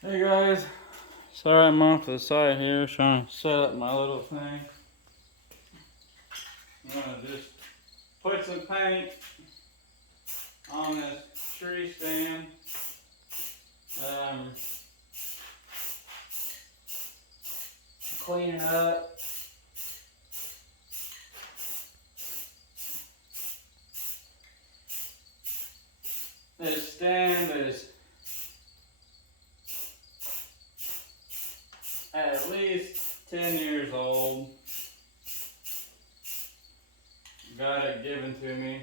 Hey guys, sorry I'm off to the side here trying to set up my little thing. I'm gonna just put some paint on this tree stand. Um, Clean it up. This stand is at least 10 years old. Got it given to me.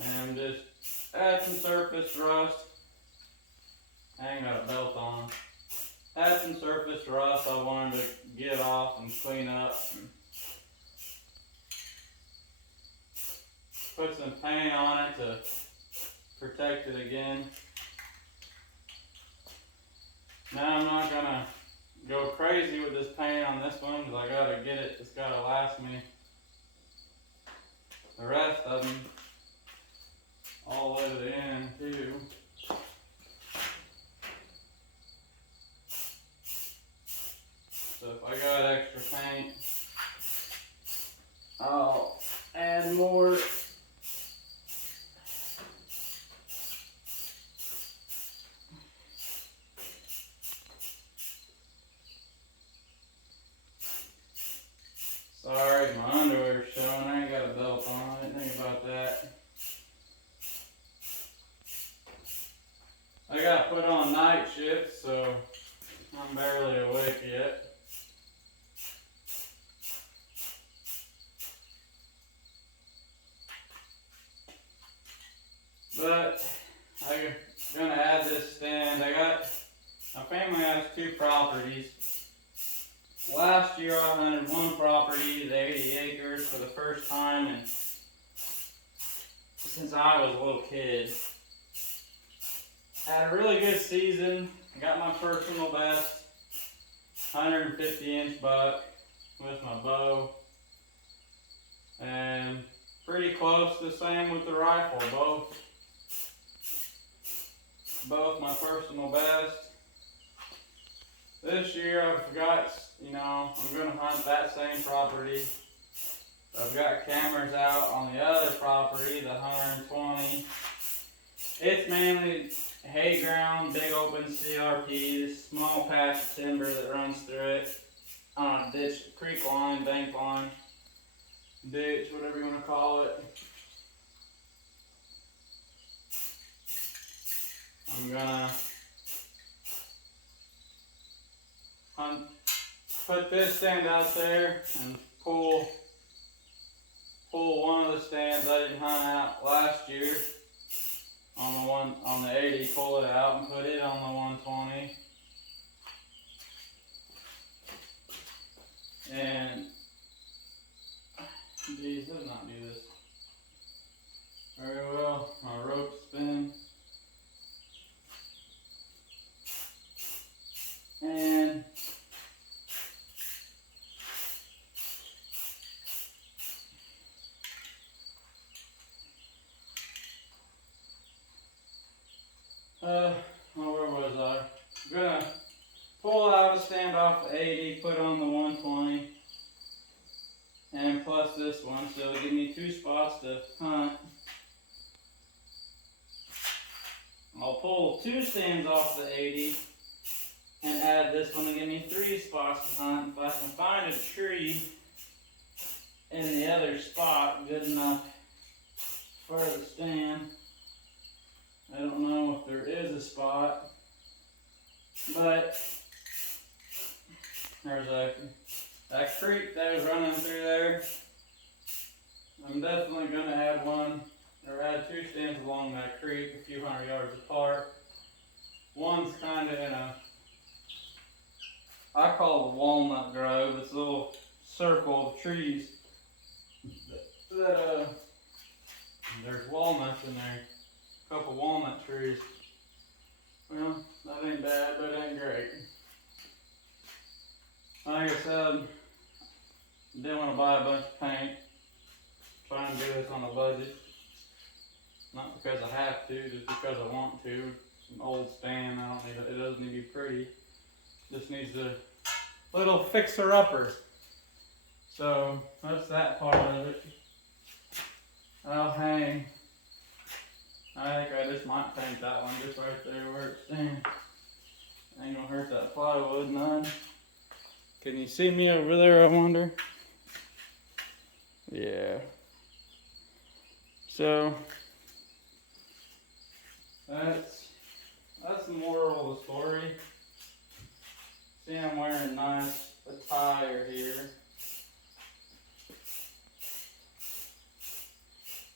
And just add some surface rust. I ain't got a belt on. Add some surface rust I wanted to get off and clean up. Put some paint on it to protect it again. Now I'm not gonna go crazy with this paint on this one because I gotta get it, it's gotta last me the rest of them all the way to the end too. So if I got extra paint, I'll add more. Sorry, my underwear's showing. I ain't got a belt on. I didn't think about that. I got put on night shift, so I'm barely awake yet. But I'm gonna add this stand. My family has 2 properties. Last year I hunted one property, the 80 acres, for the first time and since I was a little kid. Had a really good season. Got my personal best 150-inch buck with my bow. And pretty close the same with the rifle. Both my personal best. This year I've got, I'm going to hunt that same property. I've got cameras out on the other property, the 120. It's mainly hay ground, big open CRP, this small patch of timber that runs through it on a ditch, creek line, bank line, ditch, whatever you want to call it. I'm gonna put this stand out there and pull one of the stands I didn't hunt out last year on the 80, pull it out and put it on the 120. And geez, let's not do this very well. My rope spin. And where was I? I'm gonna pull out a stand off the 80, put on the 120, and plus this one, so it'll give me 2 spots to hunt. I'll pull 2 stands off the 80 and add this one to give me 3 spots to hunt. If I can find a tree in the other spot good enough for the stand. I don't know if there is a spot, but there's that creek that was running through there. I'm definitely going to add 2 stands along that creek, a few hundred yards apart. One's kind of in I call it a walnut grove. It's a little circle of trees that there's walnuts in there. A couple walnut trees. Well, that ain't bad, but it ain't great. Like I said, didn't want to buy a bunch of paint. Trying trying to do this on a budget. Not because I have to, just because I want to. It's an old stand, I don't need it. It doesn't need to be pretty. Just needs a little fixer-upper. So that's that part of it. I'll hang. I think I just might paint that one just right there where it stands. Ain't gonna hurt that plywood none. Can you see me over there, I wonder? Yeah. So that's the moral of the story. See, I'm wearing nice attire here.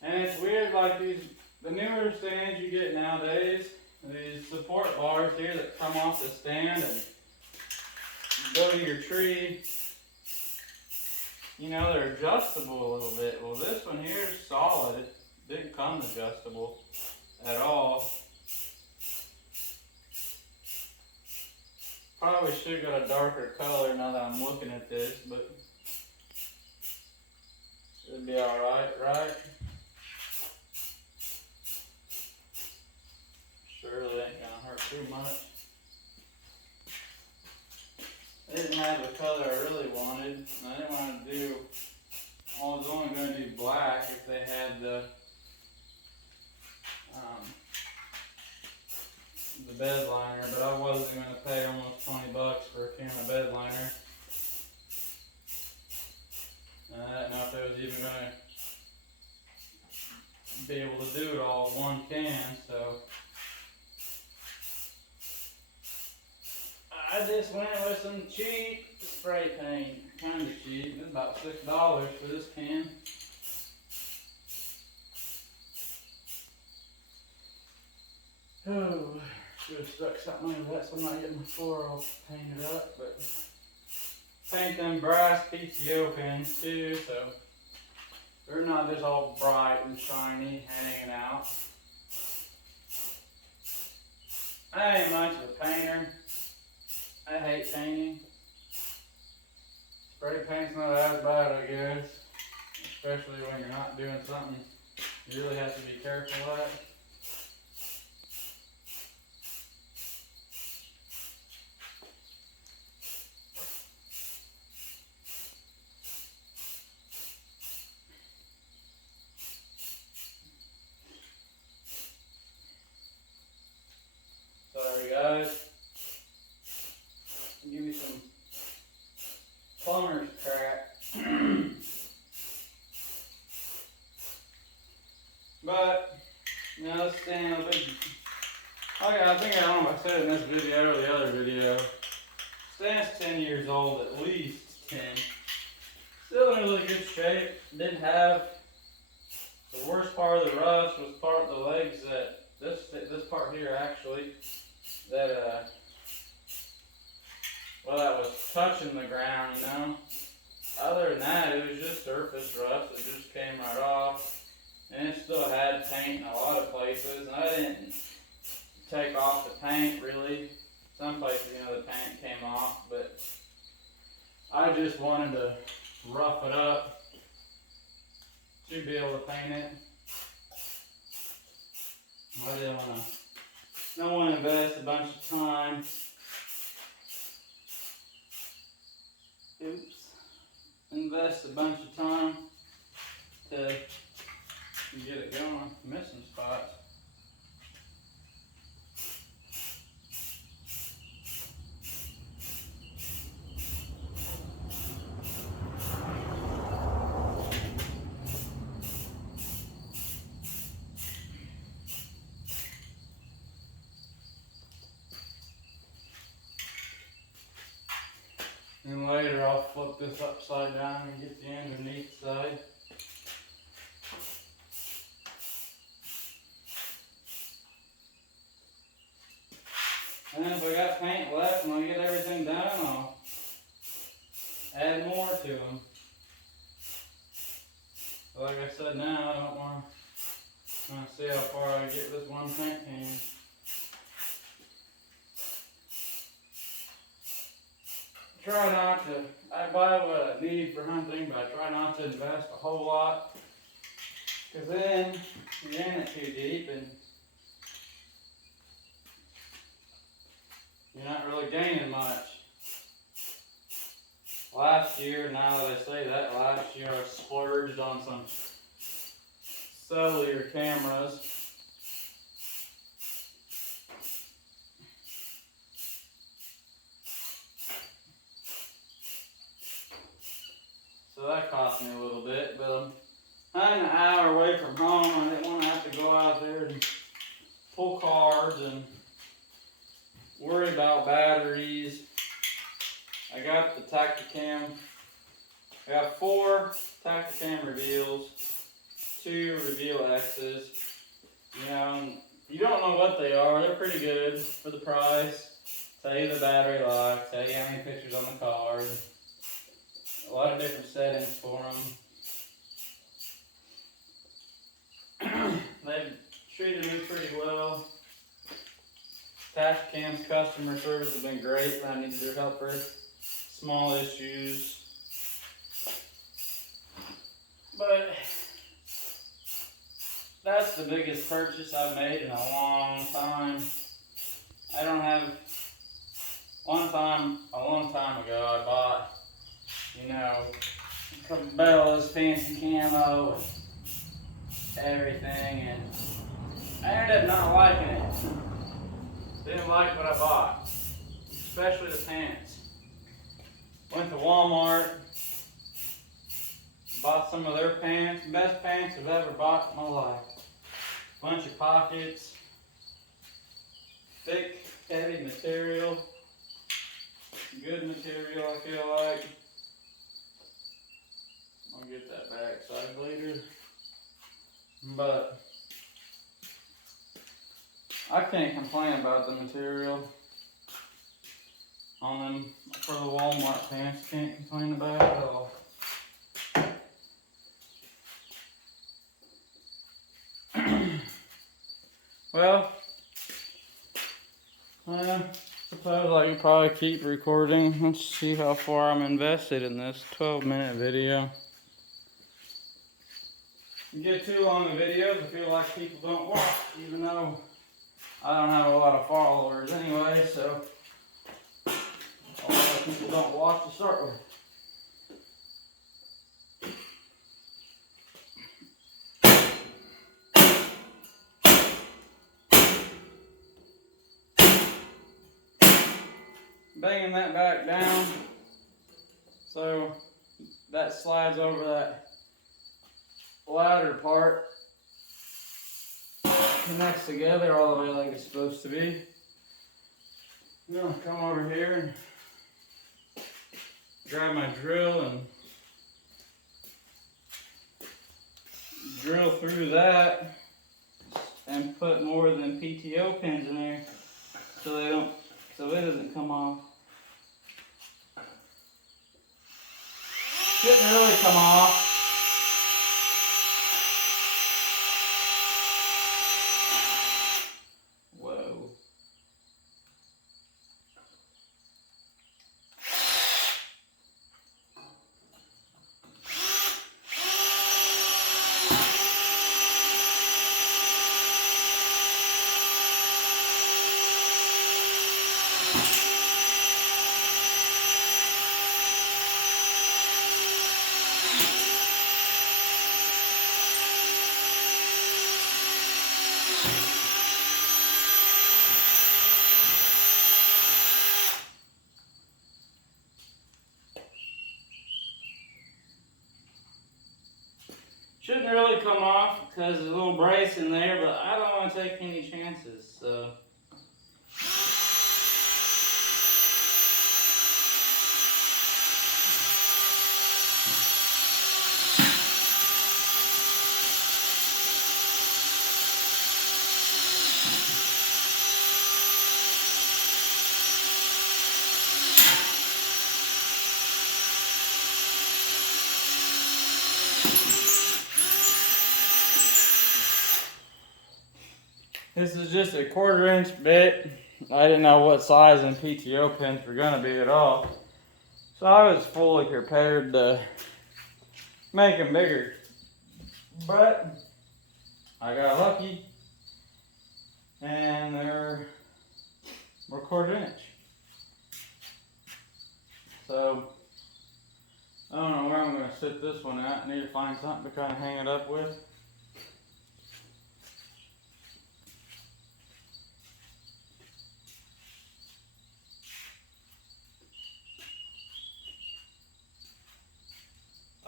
And it's weird, like the newer stands you get nowadays, these support bars here that come off the stand and go to your tree, you know, they're adjustable a little bit. Well, this one here is solid. It didn't come adjustable at all. Probably should have got a darker color now that I'm looking at this, but it'll be alright, right? Surely ain't gonna hurt too much. I didn't have the color I really wanted. I didn't want to do, I was only going to do black if they had the bed liner, but I wasn't going to pay almost $20 for a can of bed liner. And I didn't know if they was even going to be able to do it all in one can, so I just went with some cheap spray paint, kind of cheap. It's about $6 for this can. Oh, should have stuck something under that so I'm not getting my floor all painted up. But paint them brass PTO pins too, so they're not just all bright and shiny hanging out. I ain't much of a painter. I hate painting. Spray paint's not as bad, I guess. Especially when you're not doing something you really have to be careful at. Sorry guys. Give me some plumber's crap. But, you know, this stand, I think I don't know if I said it in this video or the other video. Stand's 10 years old, at least 10. Still in really good shape. Didn't have, the worst part of the rust was part of the legs that, this part here actually, that, well, that was touching the ground, you know. Other than that, it was just surface rust. It just came right off. And it still had paint in a lot of places. And I didn't take off the paint, really. Some places, you know, the paint came off. But I just wanted to rough it up to be able to paint it. I didn't want to invest a bunch of time. Invest a bunch of time to get it going. Missing spots. And later I'll flip this upside down and get the underneath side. And then if I got paint left and I get everything done, I'll add more to them. But like I said now, I don't want to see how far I get with this one paint can. Try not to, I buy what I need for hunting, but I try not to invest a whole lot. Because then you're in it too deep and you're not really gaining much. Last year, now that I say that, last year I splurged on some cellular cameras. So that cost me a little bit, but I'm an hour away from home. I didn't want to have to go out there and pull cards and worry about batteries. I got the Tactacam. I got 4 Tactacam reveals, 2 Reveal X's. You know, you don't know what they are. They're pretty good for the price. Tell you the battery life, tell you how many pictures on the card. A lot of different settings for them. They've treated me pretty well. Tactacam's customer service has been great when I needed their help for small issues. But that's the biggest purchase I've made in a long time. I don't have, a long time ago I bought, you know, Cabela's fancy camo and everything, and I ended up not liking it. Didn't like what I bought, especially the pants. Went to Walmart, bought some of their pants, best pants I've ever bought in my life. Bunch of pockets, thick, heavy material, good material I feel like. I'll get that back side later. But I can't complain about the material on them for the Walmart pants. Can't complain about it at all. Well, I suppose I can probably keep recording. Let's see how far I'm invested in this 12-minute video. You get too long of videos, I feel like people don't watch, even though I don't have a lot of followers anyway, so a lot of people don't watch to start with. Banging that back down so that slides over that ladder part, connects together all the way like it's supposed to be. I'm gonna come over here and grab my drill and drill through that and put more than PTO pins in there so it doesn't come off. Shouldn't really come off. Whoa. Shouldn't really come off because there's a little brace in there, but I don't want to take any chances, so. This is just a 1/4-inch bit. I didn't know what size and PTO pins were gonna be at all. So I was fully prepared to make them bigger. But I got lucky, and they're 1/4 inch. So I don't know where I'm going to sit this one at. I need to find something to kind of hang it up with.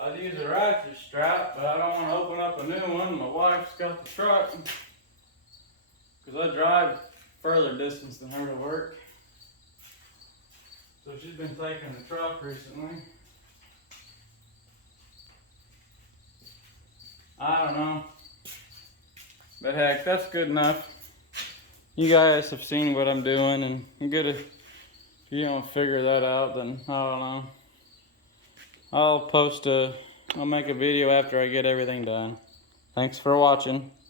I'd use a ratchet strap, but I don't want to open up a new one. My wife's got the truck, because I drive further distance than her to work. So she's been taking the truck recently. I don't know. But heck, that's good enough. You guys have seen what I'm doing, and I'm good if you don't figure that out, then I don't know. I'll make a video after I get everything done. Thanks for watching.